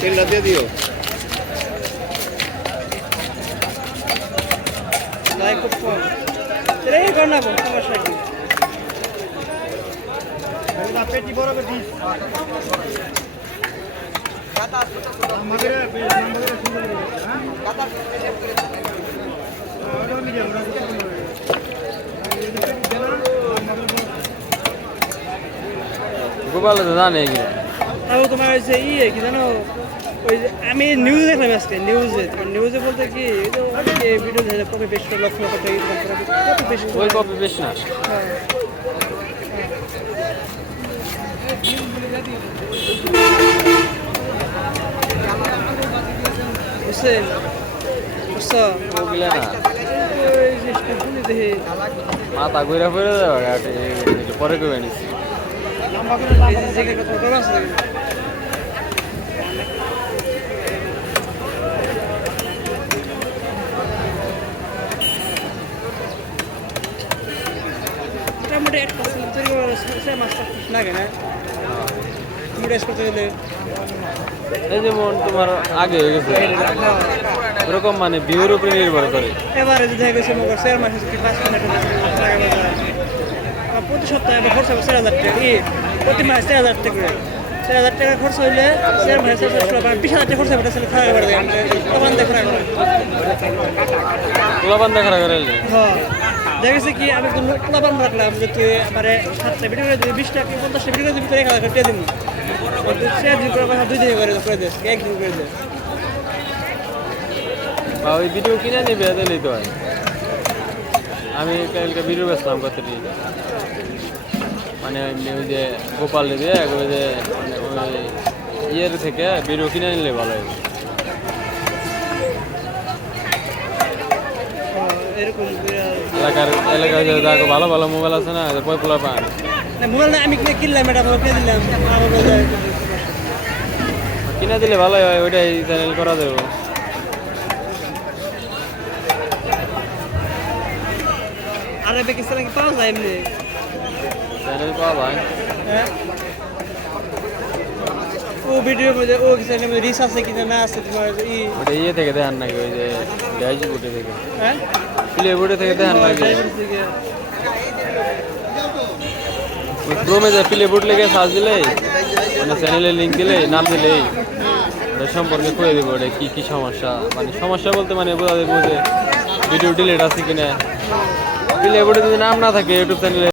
তেলটা দিয়ে দিও। খুব কম এটাই কর না সমস্যা কি পেটি বড় পেটি গোপাল তো জানে কি তাও তোমার হচ্ছে ইয়ে কি জানো ওই যে আমি নিউজ দেখলাম আজকে নিউজে বলতে কি এই ভিডিও কপি পেস্ট করে লক্ষ লক্ষ টাকা কপি পেস্ট ওই কপি বেশ না বুঝছেন বুঝছো ওগুলা না ওই জিনিসটা শুনি দেখি মাথা ঘুরে ফিরে যাবে পরে কবে নিচ্ছি এই যে জায়গায় কথা বলা আছে মোটামুটি 1% তৈরি করে মাছটা লাগে না মুড়ে করতে গেলে এই যেমন তোমার আগে হয়ে গেছে ওরকম মানে বিয়ের উপরে নির্ভর করে এবারে যদি দেখা গেছে মগর 4 মাসে যদি 5 টাকা প্রতি সপ্তাহে আবার খরচ হবে 4,000 টাকা প্রতি মাসে 4,000 টাকা করে 4,000 টাকা খরচ হইলে 4 মাসে 20,000 টাকা খরচ হবে তাহলে খাওয়া পড়ে যায় তখন দেখা রাখবে গোলাপান দেখা করে হ্যাঁ দেখা গেছে কি আমি কোনো পোলাপান রাখলাম যে তুই আমার 7টা ভিডিও করে 20 টাকা 50টা ভিডিও করে ভিতরে 1,000 টাকা দিবি সে দিন করে 2 দিন করে দে একদিন করে দে বা ওই ভিডিও কিনে নেবে দিলেই তো হয় আমি কালকে ভিডিও বেচলাম কত মানে ওই যে গোপাল দিয়ে ওই যে ওই ইয়ের থেকে ভিডিও কিনে নিলে ভালো হবে এলাকার দেখো ভালো ভালো মোবাইল আছে না পয়পোলা পান মোবাইল না আমি কিনলাম এটা কিনে দিলাম কিনে দিলে ভালো হয় ওইটাই চ্যানেল করা দেবো আরে বেকিস্তানে কি পাওয়া যায় এমনি চ্যানেল পাওয়া যায় হ্যাঁ ও ভিডিও মধ্যে ও চ্যানেলে মধ্যে রিস আছে কিনা না আছে তোমার ওটা ইয়ে থেকে দেখান নাকি ওই যে ডাইজি বুটে থেকে হ্যাঁ প্লে বুটে থেকে দেখান নাকি ওই ক্রোমে যে প্লে বুট লেগে সার্চ দিলে মানে চ্যানেলের লিঙ্ক দিলে নাম দিলেই ওটা সম্পর্কে করে দেবো ওটা কী কী সমস্যা মানে সমস্যা বলতে মানে বোঝা দেবো যে ভিডিও ডিলেট আছে কিনা প্লে বুটে যদি নাম না থাকে ইউটিউব চ্যানেলে